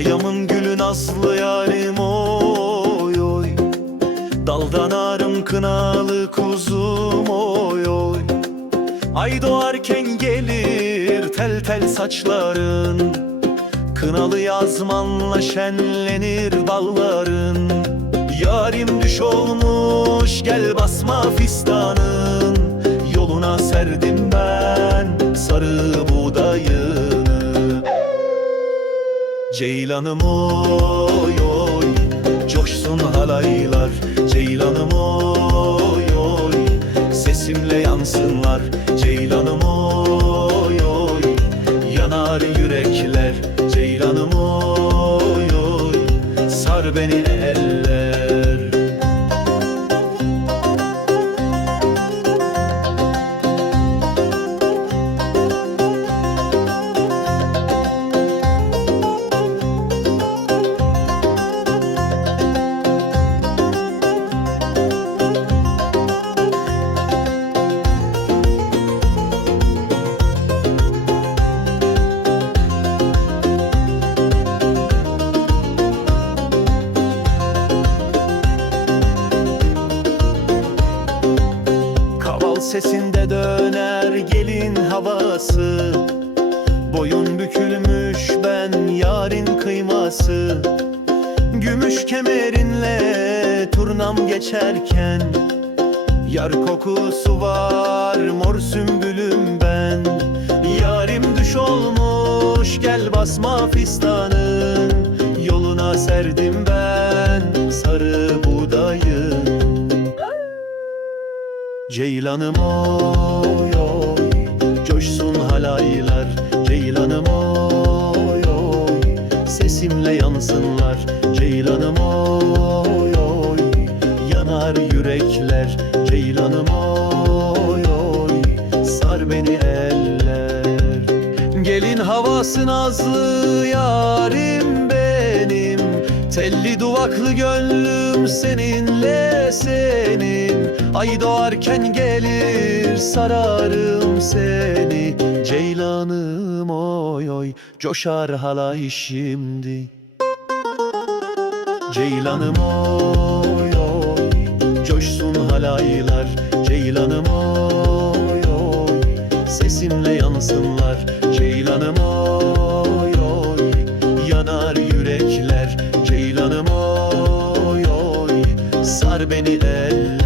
Yayamın gülü nazlı yarim oy oy. Daldan arım kınalı kuzum oy oy. Ay doğarken gelir tel tel saçların. Kınalı yazmanla şenlenir dalların. Yarim düş olmuş gel basma fistanın. Yoluna serdim ben sarı buğdayını Ceylanım oy oy. Coşsun halaylar. Ceylanım oy oy. Sesimle yansınlar. Ceylanım oy oy. Yanar yürekler sesinde döner gelin havası. Boyun bükülmüş ben yarın kıyması. Gümüş kemerinle turnam geçerken Yar kokusu var mor sümbülüm ben. Yarim düş olmuş gel basma fistanın. Yoluna serdim ben sarı buğdayı Ceylanım oy oy. Coşsun halaylar. Ceylanım oy oy. Sesimle yansınlar. Ceylanım oy oy. Yanar yürekler. Ceylanım oy oy. Sar beni eller. Gelin havası nazlı yarim benim. Telli duvaklı gönlüm seninle senin Ay doğarken gelir sararım seni. Ceylanım oy oy coşar halay şimdi. Ceylanım oy oy coşsun halaylar. Ceylanım oy oy sesimle yansınlar. Ceylanım oy oy yanar yürekler. Ceylanım oy oy sar beni el